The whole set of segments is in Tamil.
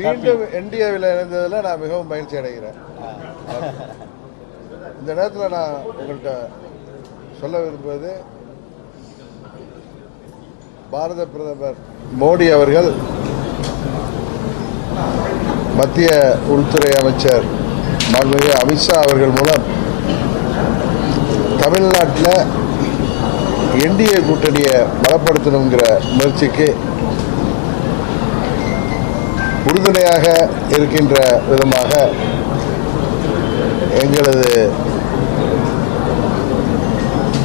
மீண்டும் என்டிஏவில் இணைந்ததில் நான் மிகவும் மகிழ்ச்சி அடைகிறேன். இந்த நேரத்தில் நான் உங்கள்கிட்ட சொல்ல விரும்புவது, பாரத பிரதமர் மோடி அவர்கள் மத்திய உள்துறை அமைச்சர் மாண்புமிகு அமித்ஷா அவர்கள் மூலம் தமிழ்நாட்டில் என்டிஏ கூட்டணியை பலப்படுத்தணுங்கிற முயற்சிக்கு உறுதுணையாக இருக்கின்ற விதமாக எங்களது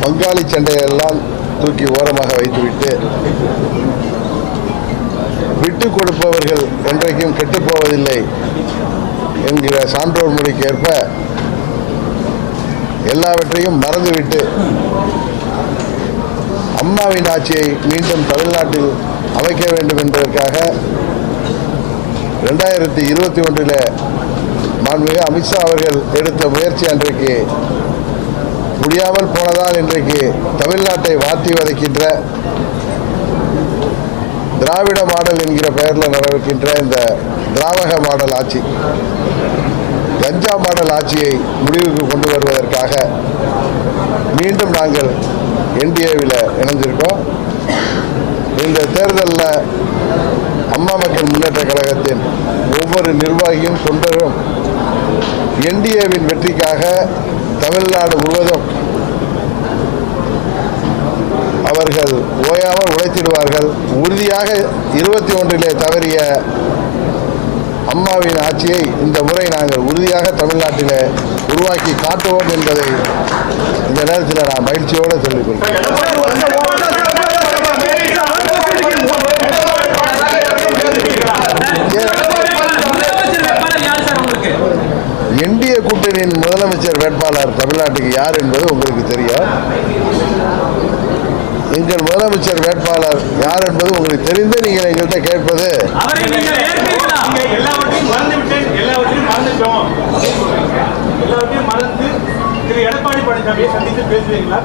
பங்காளி சண்டையெல்லாம் தூக்கி ஓரமாக வைத்துவிட்டு விட்டு கொடுப்பவர்கள் என்றைக்கும் கெட்டுப்போவதில்லை என்கிற சான்றோர் மொழிக்கேற்ப எல்லாவற்றையும் மறந்துவிட்டு அம்மாவின் ஆட்சியை மீண்டும் தமிழ்நாட்டில் அமைக்க வேண்டும் என்பதற்காக 2021 மாண்புமிகு அமித்ஷா அவர்கள் எடுத்த முயற்சி அன்றைக்கு முடியாமல் போனதால் இன்றைக்கு தமிழ்நாட்டை வாட்டி வதைக்கின்ற திராவிட மாடல் என்கிற பெயரில் நடக்கின்ற இந்த திராவக மாடல் ஆட்சி, கஞ்சா மாடல் ஆட்சியை முடிவுக்கு கொண்டு வருவதற்காக மீண்டும் நாங்கள் என்டிஏவில் இணைஞ்சிருக்கோம். இந்த தேர்தலில் அம்மா மக்கள் முன்னேற்ற கழகத்தின் ஒவ்வொரு நிர்வாகியும் தொண்டரும் என்டிஏவின் வெற்றிக்காக தமிழ்நாடு முழுவதும் அவர்கள் ஓயாமல் உழைத்திடுவார்கள். உறுதியாக 21 தவறிய அம்மாவின் ஆட்சியை இந்த முறை நாங்கள் உறுதியாக தமிழ்நாட்டில் உருவாக்கி காட்டுவோம் என்பதை இந்த நேரத்தில் நான் மகிழ்ச்சியோடு சொல்லிக்கொள்கிறேன். என்டிஏ கூட்டணியின் முதலமைச்சர் வேட்பாளர் தமிழ்நாட்டுக்கு யார் என்பது உங்களுக்கு தெரியும். எங்கள் முதலமைச்சர் வேட்பாளர் யார் என்பது உங்களுக்கு தெரிந்து நீங்கள் எங்கள்கிட்ட கேட்பது எல்லாவற்றையும் மறந்து திரு எடப்பாடி பழனிசாமியை சந்தித்து பேசுவீங்களா?